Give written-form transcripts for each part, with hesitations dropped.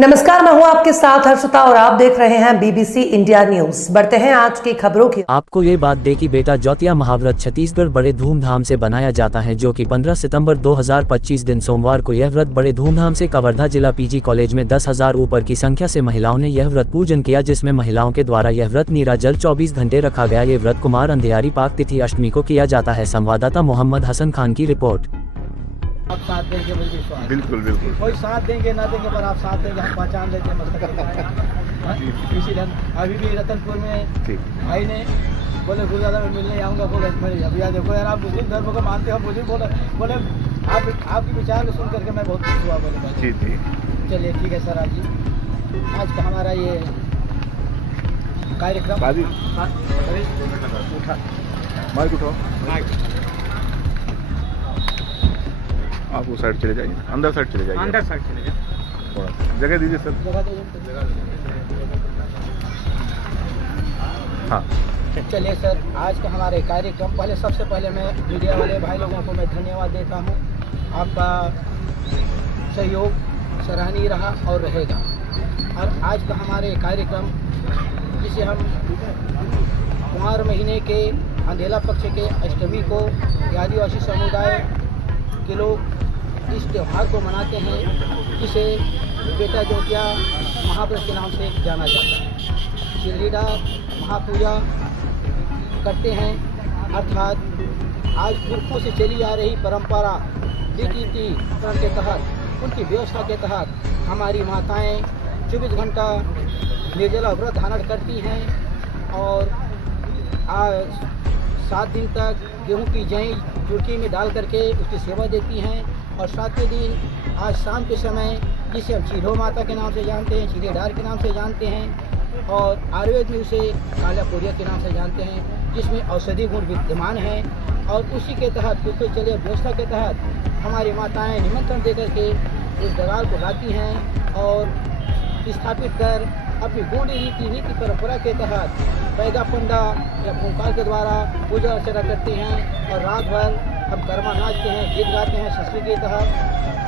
नमस्कार, मैं हूं आपके साथ हर्षिता और आप देख रहे हैं बीबीसी इंडिया न्यूज। बढ़ते हैं आज की खबरों की। आपको ये बात दे कि बेटा ज्योतिया महाव्रत छत्तीसगढ़ बड़े धूमधाम से बनाया जाता है, जो कि 15 सितंबर 2025 दिन सोमवार को यह व्रत बड़े धूमधाम से कवर्धा जिला पीजी कॉलेज में 10,000 ऊपर की संख्या से महिलाओं ने यह व्रत पूजन किया, जिसमें महिलाओं के द्वारा यह व्रत नीराजल 24 घंटे रखा गया। ये व्रत कुमार अंधियारी पाक तिथि अष्टमी को किया जाता है। संवाददाता मोहम्मद हसन खान की रिपोर्ट। आप साथ देंगे मुझे विश्वास। बिल्कुल बिल्कुल कोई साथ देंगे ना देंगे, पर आप साथ देंगे, हम पहचान लेते हैं मस्तक। इसीलिए अभी भी रतनपुर में भाई ने बोले गुरुद्वारा में मिलने आऊँगा, बोले अभी यार देखो यार, आप मुस्लिम धर्म को मानते हो, मुझे बोले आपके विचार को सुन करके मैं बहुत खुश हुआ। बोले जी जी, चलिए ठीक है सर। आज का हमारा ये कार्यक्रम माइक उठाओ, आप उस साइड चले जाइए, अंदर साइड चले जाइए, अंदर साइड चले जाए, थोड़ा जगह दीजिए सर। हाँ चलिए सर, आज का हमारे कार्यक्रम, सबसे पहले मैं मीडिया वाले भाई लोगों को मैं धन्यवाद देता हूँ। आपका सहयोग सराहनीय रहा और रहेगा। और आज का हमारे कार्यक्रम, जिसे हम कुमार महीने के अंधेला पक्ष के अष्टमी को आदिवासी समुदाय के लोग इस त्यौहार को मनाते हैं, जिसे बेटा ज्योतिया महाव्रत के नाम से जाना जाता है। चिल्लीदार महापूजा करते हैं, अर्थात आज पुरखों से चली आ रही परंपरा रीति के तहत, उनकी व्यवस्था के तहत हमारी माताएं 24 घंटा निर्जला व्रत धारण करती हैं और 7 दिन तक गेहूं की जई चुटकी में डाल करके उसकी सेवा देती हैं। और 7वें दिन आज शाम के समय, जिसे हम चील्हो माता के नाम से जानते हैं, चीलेदार के नाम से जानते हैं, और आयुर्वेद में उसे काला कोरिया के नाम से जानते हैं, जिसमें औषधि गुण विद्यमान है। और उसी के तहत कुछ चले व्यवस्था के तहत हमारी माताएं निमंत्रण दे करके उस दगाल को लाती हैं और स्थापित कर अपनी गूढ़ रीति परंपरा के तहत पैगा पंडा या भूकाल के द्वारा पूजा अर्चना करती हैं। और रात भर हम गरमा नाचते हैं, गीत गाते हैं संस्कृति के तहत,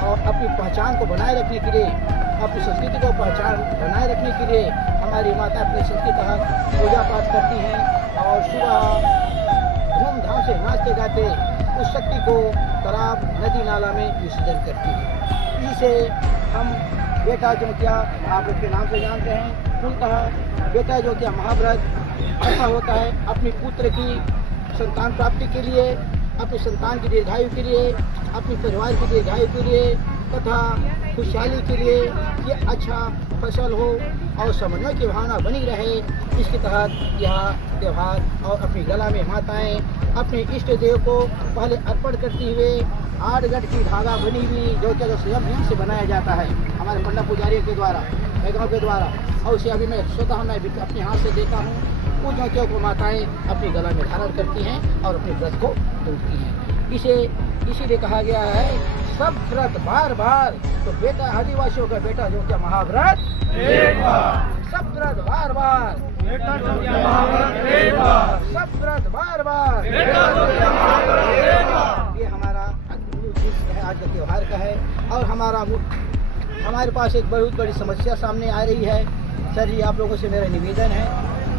और अपनी पहचान को बनाए रखने के लिए, अपनी संस्कृति को पहचान बनाए रखने के लिए हमारी माता अपनी संस्कृति के तहत पूजा पाठ करती हैं। और सुबह धूमधाम से नाचते गाते उस शक्ति को तालाब नदी नाला में विसर्जन करती है। इसे हम बेटा ज्योतिया महाव्रत के नाम से जानते हैं। पूर्णतः बेटा ज्योतिया महाव्रत ऐसा होता है, अपनी पुत्र की संतान प्राप्ति के लिए, अपनी संतान की दीर्घायु के लिए, अपने परिवार की दीर्घायु के लिए तथा खुशहाली के लिए, ये अच्छा फसल हो और समन्वय की भावना बनी रहे, इसके तहत यह त्यौहार। और अपनी गला में माताएं अपने इष्ट देव को पहले अर्पण करते हुए 8 गठ की धागा बनी हुई जो स्वयं नियम से बनाया जाता है हमारे पंडा पुजारी के द्वारा, बैगाव के द्वारा, और उसे अभी मैं स्वतः मैं अपने हाथ से देता हूँ। उस ज्योतियों को माताएं अपनी गला में धारण करती हैं और अपने व्रत को तोड़ती हैं। इसे इसीलिए कहा गया है सब व्रत बार बार, तो बेटा आदिवासियों का बेटा ज्योतिया महाव्रत सब व्रत बार बार, सब व्रत बार बार। ये हमारा आज का त्यौहार का है। और हमारे पास एक बहुत बड़ी समस्या सामने आ रही है। सर जी, आप लोगों से मेरा निवेदन है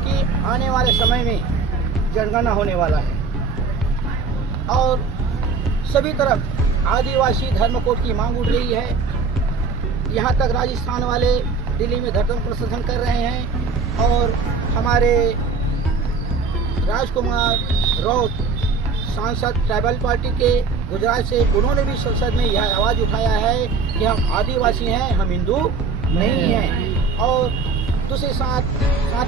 कि आने वाले समय में जनगणना होने वाला है और सभी तरफ आदिवासी धर्म कोड की मांग उठ रही है। यहाँ तक राजस्थान वाले दिल्ली में धरना प्रदर्शन कर रहे हैं और हमारे राजकुमार राउत सांसद ट्राइबल पार्टी के गुजरात से, उन्होंने भी संसद में यह आवाज़ उठाया है कि हम आदिवासी हैं, हम हिंदू नहीं हैं। और दूसरे साथ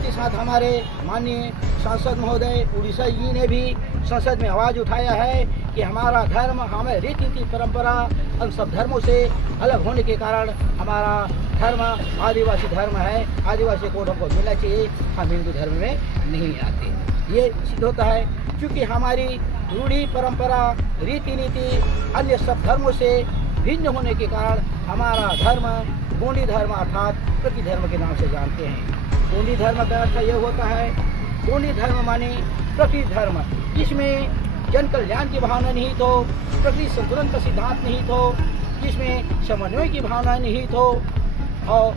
ही साथ हमारे माननीय सांसद महोदय उड़ीसा जी ने भी संसद में आवाज़ उठाया है कि हमारा धर्म, हमारे रीति परंपरा हम सब धर्मों से अलग होने के कारण हमारा धर्म आदिवासी धर्म है, आदिवासी कोड हमको मिलना चाहिए, हम हिंदू धर्म में नहीं आते। ये सिद्ध होता है क्योंकि हमारी रूढ़ी परंपरा रीति नीति अन्य सब धर्मों से भिन्न होने के कारण हमारा धर्म गोंडी धर्म अर्थात प्रति धर्म के नाम से जानते हैं। गोंडी धर्म का अर्थ यह होता है, गोंडी धर्म माने प्रति धर्म, जिसमें जन कल्याण की भावना निहित हो, प्रकृति संतुलन का सिद्धांत निहित हो, जिसमें समन्वय की भावना निहित हो और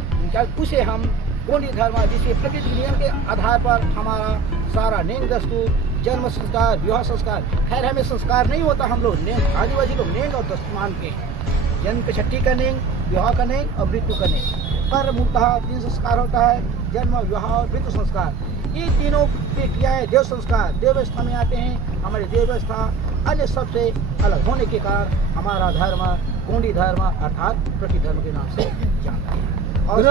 उसे हम गोंडी धर्म, जिसके प्रकृति नियम के आधार पर हमारा सारा नेंग दस्तूर, जन्म संस्कार, विवाह संस्कार, खैर हमें संस्कार नहीं होता, हम लोग नेंग, आदिवासी लोग नेंग और दस्तूर मानते हैं। जन्म की छठी का नेंग, विवाह का नेंग और मृत्यु का नेंग। पर मूलतः 3 संस्कार होता है, जन्म, विवाह और मृत्यु संस्कार। ये तीनों क्रियाएं देव संस्कार, देव व्यवस्था में आते हैं। हमारी देव व्यवस्था अन्य सबसे अलग होने के कारण हमारा धर्म गोंडी धर्म अर्थात प्रकृति धर्म के नाम से जानते हैं। और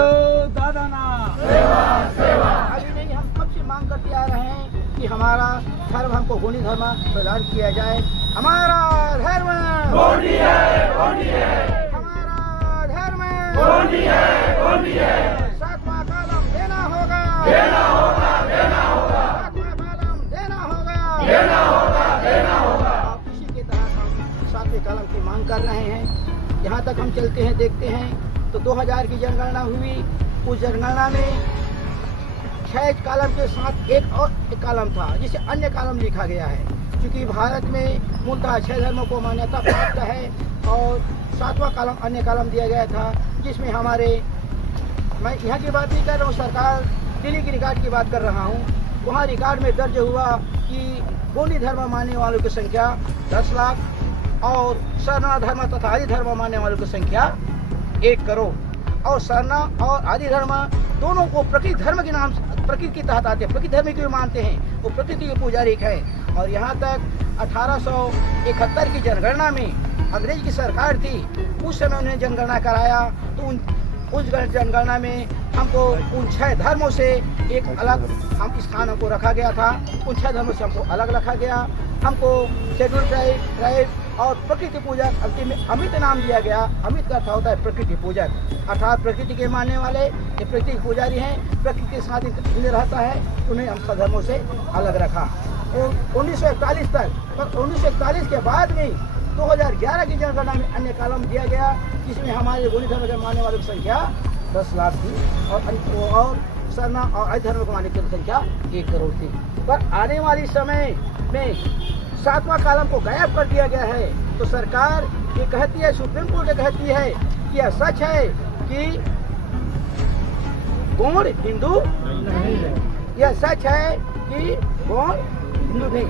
अभी नहीं, हम कब से मांग करते आ रहे हैं कि हमारा धर्म हमको गोंडी धर्म प्रदान किया जाए। हमारा धर्म गोंडी है, गोंडी है। हमारा धर्म गोंडी है, गोंडी है। 7वां कलम देना होगा, देना होगा, देना होगा। 7वां कलम देना होगा, देना होगा, देना होगा। और इसी के तहत हम 7वें कलम की मांग कर रहे हैं। यहाँ तक हम चलते हैं, देखते हैं तो 2000 की जनगणना हुई। उस जनगणना में 6 कॉलम के साथ एक और एक कॉलम था जिसे अन्य कॉलम लिखा गया है, क्योंकि भारत में मूलतः 6 धर्मों को मान्यता प्राप्त है। और 7वां कॉलम अन्य कॉलम दिया गया था, जिसमें हमारे, मैं यहाँ की बात नहीं कर रहा हूँ, सरकार दिल्ली की रिकॉर्ड की बात कर रहा हूँ। वहाँ रिकॉर्ड में दर्ज हुआ कि गोंडी धर्म मानने वालों की संख्या 10 लाख और सरना धर्म तथा आदि धर्म मानने वालों की संख्या 1 करोड़। और सरना और आदि धर्म दोनों को प्रकृति धर्म के नाम, प्रकृति के तहत आते हैं, प्रकृति धर्म की मानते हैं, वो प्रकृति के पुजारी है। और यहाँ तक 1871 की जनगणना में अंग्रेज की सरकार थी, उस समय उन्हें जनगणना कराया। तो उस जनगणना में हमको उन 6 धर्मों से एक अलग हम स्थान हमको रखा गया था। उन 6 धर्मों से हमको अलग रखा गया। हमको शेड्यूल ट्राइब और प्रकृति पूजक, अंतिम में अमित नाम दिया गया। अमित का अर्थ होता है प्रकृति पूजक, अर्थात प्रकृति के मानने वाले ये प्रकृति पुजारी हैं, प्रकृति के साथ इन्हें रहता है, उन्हें हम सब धर्मों से अलग रखा। 1941 तक, पर 1941 के बाद में 2011 की जनगणना में अन्य कॉलम दिया गया, जिसमें हमारे गोंडी धर्म के मानने वालों की संख्या 10 लाख थी और सरना और आदि धर्म को मानने की संख्या 1 करोड़ थी। पर आने वाले समय में 7वां कॉलम को गायब कर दिया गया है। तो सरकार ये कहती है, सुप्रीम कोर्ट कहती है कि यह सच है कि गोंड हिंदू नहीं है। यह सच है कि गोंड हिंदू नहीं,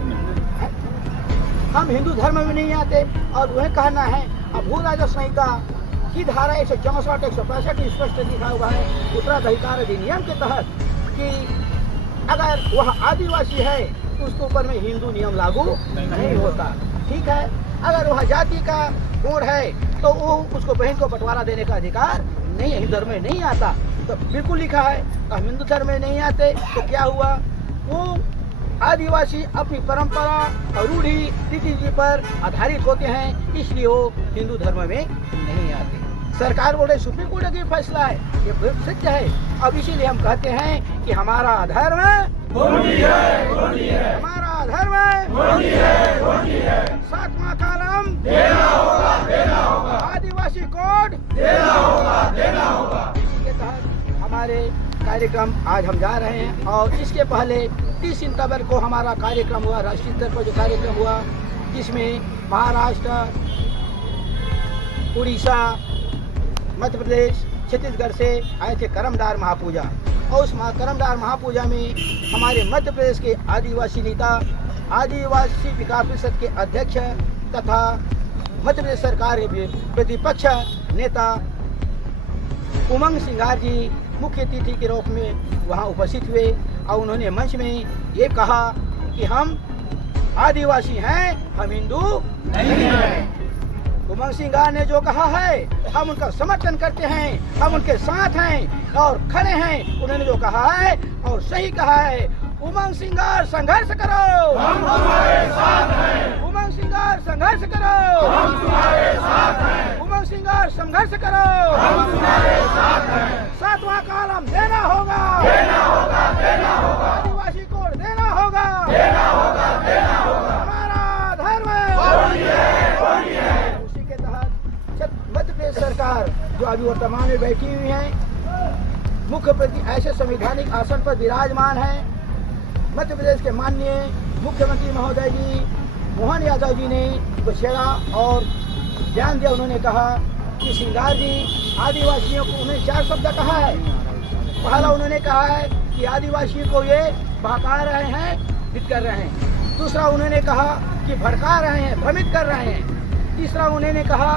हम हिंदू धर्म में नहीं आते। और वह कहना है, अब भू राजस्व संहिता की धारा 164, 165 में स्पष्ट लिखा हुआ है उत्तराधिकार अधिनियम के तहत कि अगर वह आदिवासी है तो उसके ऊपर में हिंदू नियम लागू नहीं होता। ठीक है, अगर वह जाति का गोंड है तो वो उसको बहन को बंटवारा देने का अधिकार नहीं है, हिंदू धर्म में नहीं आता। तो बिल्कुल लिखा है, तो हम हिंदू धर्म में नहीं आते तो क्या हुआ, वो आदिवासी अपनी परंपरा और रूढ़ी रीति पर आधारित होते हैं, इसलिए वो हिंदू धर्म में नहीं आते। सरकार बोल रही सुप्रीम कोर्ट का फैसला है, ये सत्य है। अब इसीलिए हम कहते हैं कि हमारा धर्म गोंडी है, गोंडी है। हमारा धर्म गोंडी है, गोंडी है। 7वां कॉलम देना होगा, देना होगा। आदिवासी कोड देना होगा, देना होगा। इसी के तहत हमारे कार्यक्रम आज हम जा रहे हैं। और इसके पहले 30 सितंबर को हमारा कार्यक्रम हुआ, राष्ट्रीय स्तर पर जो कार्यक्रम हुआ, जिसमें महाराष्ट्र, उड़ीसा, मध्य प्रदेश, छत्तीसगढ़ से आए थे करमदार महापूजा। और उस करमदार महापूजा में हमारे मध्य प्रदेश के आदिवासी नेता, आदिवासी विकास परिषद के अध्यक्ष तथा मध्य प्रदेश सरकार के प्रतिपक्ष नेता उमंग सिंगार जी मुख्य अतिथि के रूप में वहां उपस्थित हुए। और उन्होंने मंच में ये कहा कि हम आदिवासी हैं, हम हिंदू नहीं हैं। उमंग सिंगार ने जो कहा है हम उनका समर्थन करते हैं, हम उनके साथ हैं और खड़े हैं। उन्होंने जो कहा है और सही कहा है। उमंग सिंगार संघर्ष करो, हम तुम्हारे साथ हैं। उमंग सिंगार संघर्ष करो, हम तुम्हारे साथ हैं। उमंग सिंगार संघर्ष करो, हम तुम्हारे साथ हैं। 7वां कॉलम देना होगा, देना होगा, देना होगा। आदिवासी कोड देना होगा, देना होगा, देना होगा। हमारा धर्म गोंडी है, गोंडी है। मध्य प्रदेश सरकार जो अभी वर्तमान में बैठी हुई है, मुख्य प्रति ऐसे संवैधानिक आसन पर विराजमान है। मध्य प्रदेश के माननीय मुख्यमंत्री महोदय जी मोहन यादव जी ने को छेड़ा और ध्यान दिया। उन्होंने कहा कि सिंगार जी आदिवासियों को उन्हें 4 शब्द कहा है। पहला उन्होंने कहा है कि आदिवासियों को ये बहका रहे हैं, भ्रमित कर रहे हैं। दूसरा उन्होंने कहा कि भड़का रहे हैं, भ्रमित कर रहे हैं। तीसरा उन्होंने कहा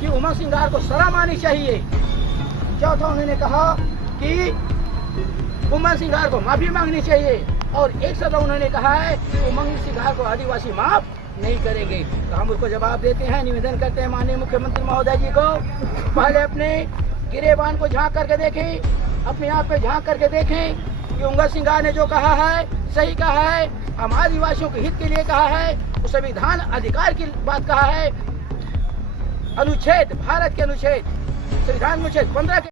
कि उमंग सिंगार को शर्म आनी चाहिए। चौथा उन्होंने कहा कि उमंग सिंगार को माफी मांगनी चाहिए। और एक शब्द उन्होंने कहा है कि उमंग सिंगार को आदिवासी माफ नहीं करेंगे। तो हम उसको जवाब देते हैं, निवेदन करते हैं माननीय मुख्यमंत्री महोदय जी को, पहले अपने गिरेबान को झांक करके देखें, अपने आप पे झांक करके देखें कि उमंग सिंगार ने जो कहा है सही कहा है, हम आदिवासियों के हित के लिए कहा है, वो संविधान अधिकार की बात कहा है। अनुच्छेद, भारत के अनुच्छेद, संविधान अनुच्छेद 15 के